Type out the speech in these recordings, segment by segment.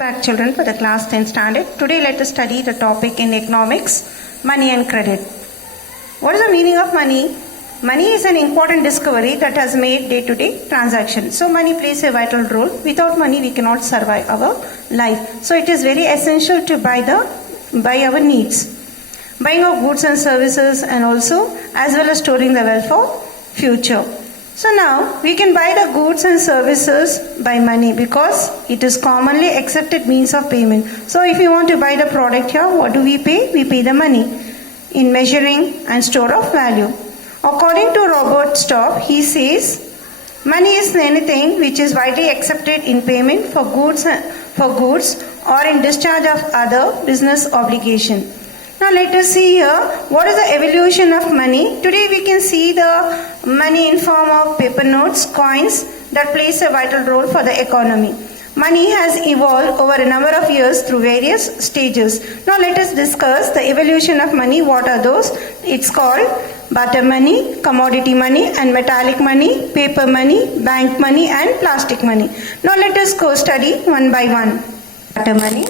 back, children, for the class 10 standard. Today let us study the topic in economics, money and credit. What is the meaning of money? Money is an important discovery that has made day-to-day transactions. So money plays a vital role. Without money we cannot survive our life. So it is very essential to buy our needs. Buying of goods and services, and also as well as storing the wealth for future. So now we can buy the goods and services by money because it is commonly accepted means of payment. So if you want to buy the product here, what do we pay? We pay the money in measuring and store of value. According to Robert Stopp, he says, money is anything which is widely accepted in payment for goods or in discharge of other business obligation. Now let us see here what is the evolution of money. Today we can see the money in form of paper notes, coins that plays a vital role for the economy. Money has evolved over a number of years through various stages. Now let us discuss the evolution of money. What are those? It's called barter money, commodity money and metallic money, paper money, bank money and plastic money. Now let us go study one by one. Barter money.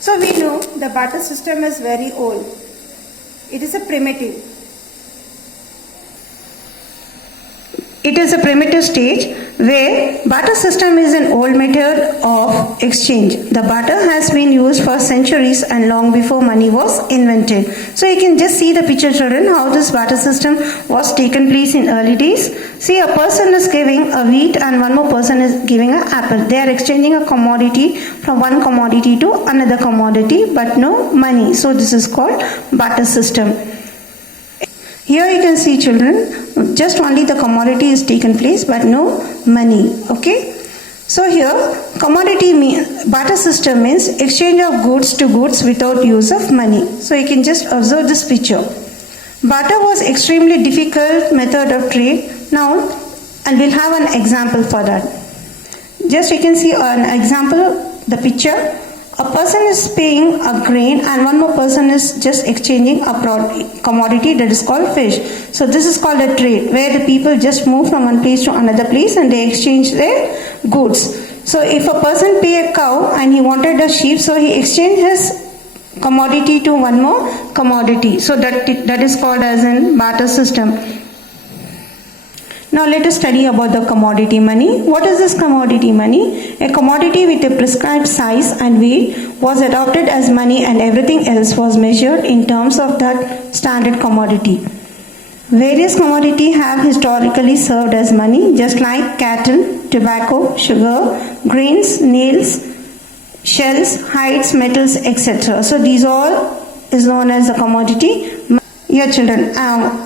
So we know the barter system is very old. It is a primitive. It is a primitive stage where barter system is an old method of exchange. The barter has been used for centuries and long before money was invented. So you can just see the picture, children, how this barter system was taken place in early days. See, a person is giving a wheat and one more person is giving an apple. They are exchanging a commodity from one commodity to another commodity, but no money. So this is called barter system. Here you can see, children, just only the commodity is taken place but no money. Okay. So here barter system means exchange of goods to goods without use of money. So you can just observe this picture. Barter was extremely difficult method of trade. Now, and we'll have an example for that. Just you can see an example, the picture. A person is paying a grain and one more person is just exchanging a commodity that is called fish. So this is called a trade where the people just move from one place to another place and they exchange their goods. So if a person pay a cow and he wanted a sheep, so he exchanged his commodity to one more commodity. So that is called as in barter system. Now let us study about the commodity money. What is this commodity money? A commodity with a prescribed size and weight was adopted as money and everything else was measured in terms of that standard commodity. Various commodities have historically served as money, just like cattle, tobacco, sugar, grains, nails, shells, hides, metals, etc. So these all is known as the commodity. Here, children,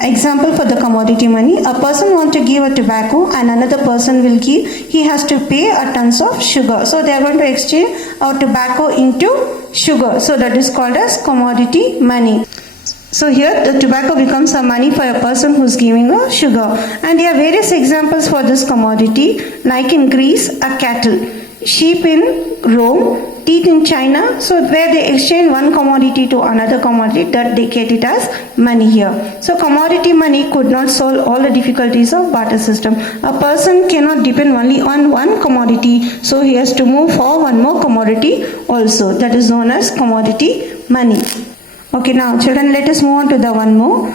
example for the commodity money. A person wants to give a tobacco and another person will give, he has to pay a tons of sugar. So they are going to exchange our tobacco into sugar. So that is called as commodity money. So here the tobacco becomes a money for a person who is giving a sugar. And there are various examples for this commodity, like in Greece, a cattle, sheep in Rome, teeth in China. So where they exchange one commodity to another commodity, that they get it as money here. So commodity money could not solve all the difficulties of barter system. A person cannot depend only on one commodity, so he has to move for one more commodity also. That is known as commodity money. Okay, now children, let us move on to the one more.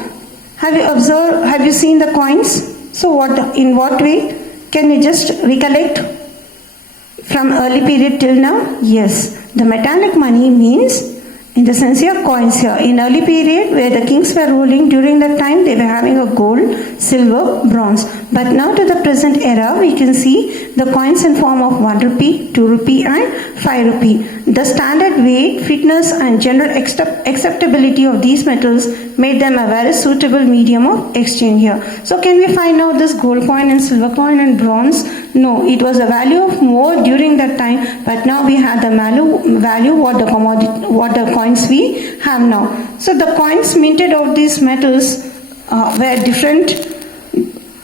Have you seen the coins? So in what way? Can you just recollect? From early period till now? Yes. The metallic money means, in the sense here, coins here. In early period, where the kings were ruling, during that time, they were having a gold, silver, bronze. But now to the present era, we can see the coins in form of 1 rupee, 2 rupee and 5 rupee. The standard weight, fitness and general acceptability of these metals made them a very suitable medium of exchange here. So can we find out this gold coin and silver coin and bronze? No, it was a value of more during that time, but now we have the value what the coins we have now. So the coins minted of these metals were different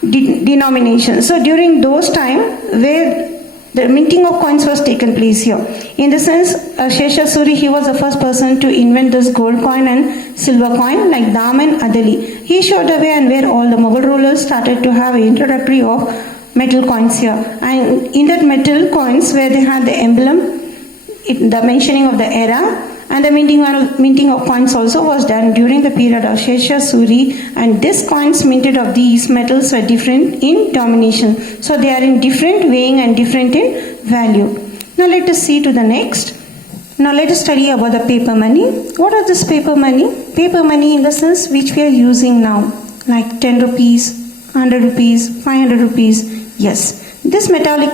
denominations. So during those time where the minting of coins was taken place here. In the sense, Sheshasuri, he was the first person to invent this gold coin and silver coin, like Dam and Adali. He showed the way and where all the Mughal rulers started to have an introductory of metal coins here. And in that metal coins where they had the emblem the mentioning of the era and the minting of coins also was done during the period of Shesha Suri, and these coins minted of these metals were different in domination. So they are in different weighing and different in value. Now let us see to the next. Now let us study about the paper money. What are this paper money? Paper money in the sense which we are using now, like 10 rupees, 100 rupees, 500 rupees. Yes, this metallic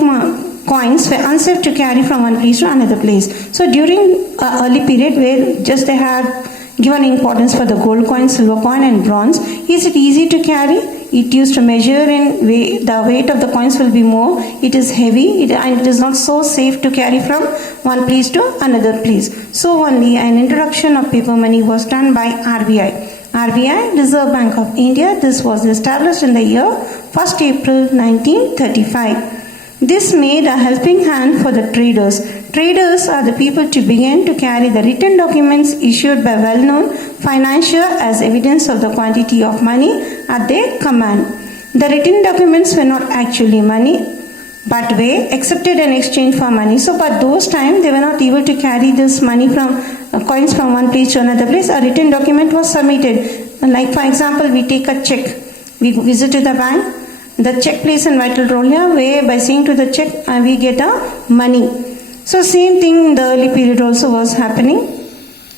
coins were unsafe to carry from one place to another place. So during early period where just they have given importance for the gold coin, silver coin and bronze, is it easy to carry? It used to measure in weight, the weight of the coins will be more, it is heavy and it is not so safe to carry from one place to another place. So only an introduction of paper money was done by RBI. RBI, Reserve Bank of India. This was established in the year 1st April 1935. This made a helping hand for the traders. Traders are the people to begin to carry the written documents issued by well-known financier as evidence of the quantity of money at their command. The written documents were not actually money, but were accepted in exchange for money. So, by those times, they were not able to carry this money from coins from one place to another place. A written document was submitted. Like, for example, we take a check. We visit to the bank. The check plays a vital role here, where by saying to the check, we get a money. So, same thing in the early period also was happening.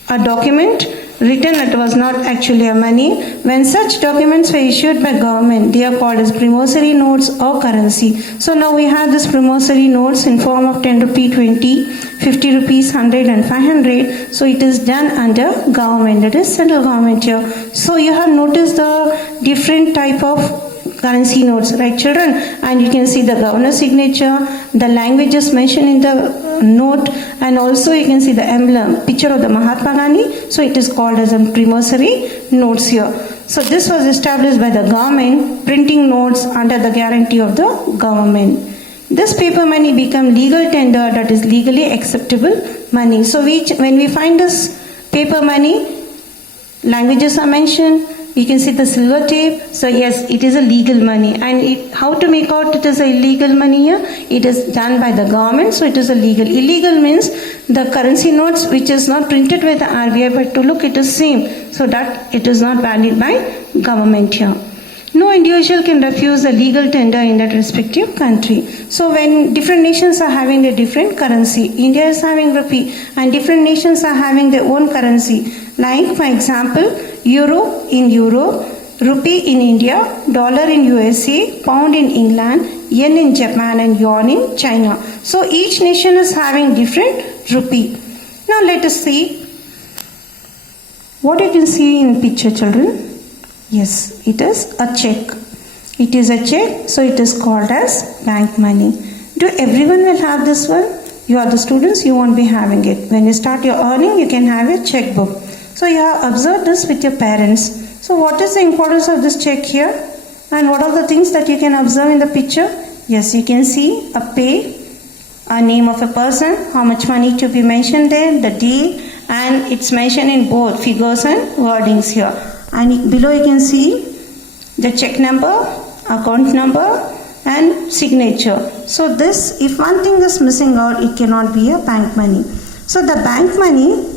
A document written, it was not actually a money. When such documents were issued by government, they are called as promissory notes or currency. So now we have this promissory notes in form of 10 rupee, 20, 50 rupees, 100 and 500. So it is done under government, that is central government here. So you have noticed the different type of currency notes, right children? And you can see the governor's signature, the languages mentioned in the note, and also you can see the emblem, picture of the Mahatma Gandhi. So it is called as a promissory notes here. So this was established by the government, printing notes under the guarantee of the government. This paper money became legal tender, that is legally acceptable money. So when we find this paper money, languages are mentioned. You can see the silver tape. So yes, it is a legal money. And how to make out it is a illegal money here? It is done by the government, so it is a legal. Illegal means the currency notes which is not printed by the RBI, but to look it is same. So that it is not valid by government here. No individual can refuse a legal tender in that respective country. So when different nations are having a different currency, India is having rupee and different nations are having their own currency. Like for example, Euro in Europe, rupee in India, dollar in USA, pound in England, yen in Japan and yuan in China. So each nation is having different rupee. Now let us see what you can see in picture, children. Yes, it is a check. It is a check, so it is called as bank money. Do everyone will have this one? You are the students, you won't be having it. When you start your earning, you can have a checkbook. So you have observed this with your parents. So what is the importance of this check here? And what are the things that you can observe in the picture? Yes, you can see a pay, a name of a person, how much money to be mentioned there, the day, and it's mentioned in both figures and wordings here. And below you can see the check number, account number and signature. So this, if one thing is missing out, it cannot be a bank money. So the bank money,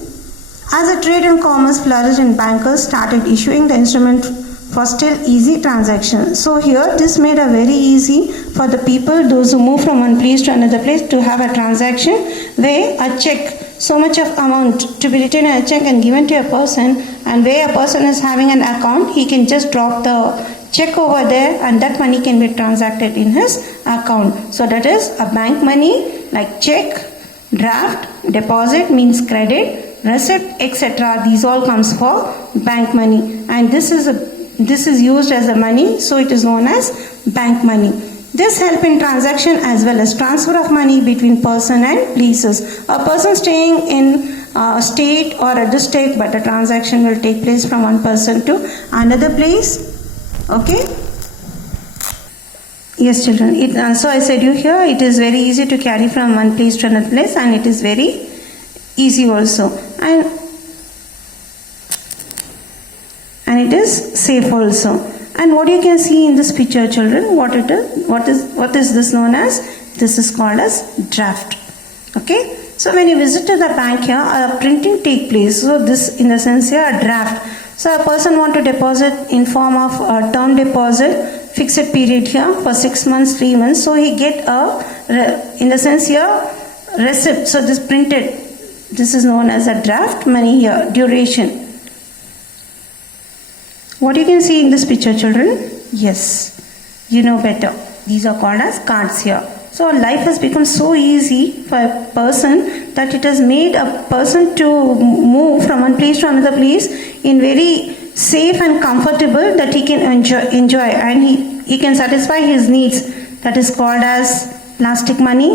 as a trade and commerce flourished and bankers started issuing the instrument for still easy transactions. So here this made it very easy for the people, those who move from one place to another place, to have a transaction where a check, so much of amount to be written in a check and given to a person, and where a person is having an account, he can just drop the check over there and that money can be transacted in his account. So that is a bank money, like check, draft, deposit means credit, receipt, etc. These all comes for bank money, and this is used as a money, so it is known as bank money. This help in transaction as well as transfer of money between person and places. A person staying in a state or a district, but a transaction will take place from one person to another place. Okay? Yes, children. So I said you here, it is very easy to carry from one place to another place, and it is very easy also. And it is safe also. And what you can see in this picture, children, what is this known as? This is called as draft. Okay, So when you visit to the bank here, a printing take place. So this in the sense here a draft. So a person want to deposit in form of a term deposit, fixed period here for 6 months, 3 months. So he get in the sense here receipt. So this printed. This is known as a draft money here, duration. What you can see in this picture, children? Yes, you know better. These are called as cards here. So life has become so easy for a person that it has made a person to move from one place to another place in very safe and comfortable that he can enjoy and he can satisfy his needs. That is called as plastic money.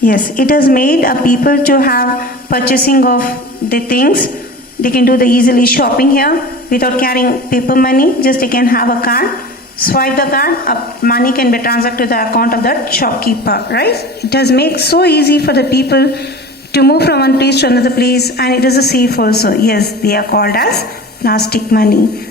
Yes, it has made a people to have purchasing of the things. They can do the easily shopping here without carrying paper money. Just they can have a card. Swipe the card, money can be transferred to the account of that shopkeeper, right? It has made so easy for the people to move from one place to another place, and it is a safe also. Yes, they are called as plastic money.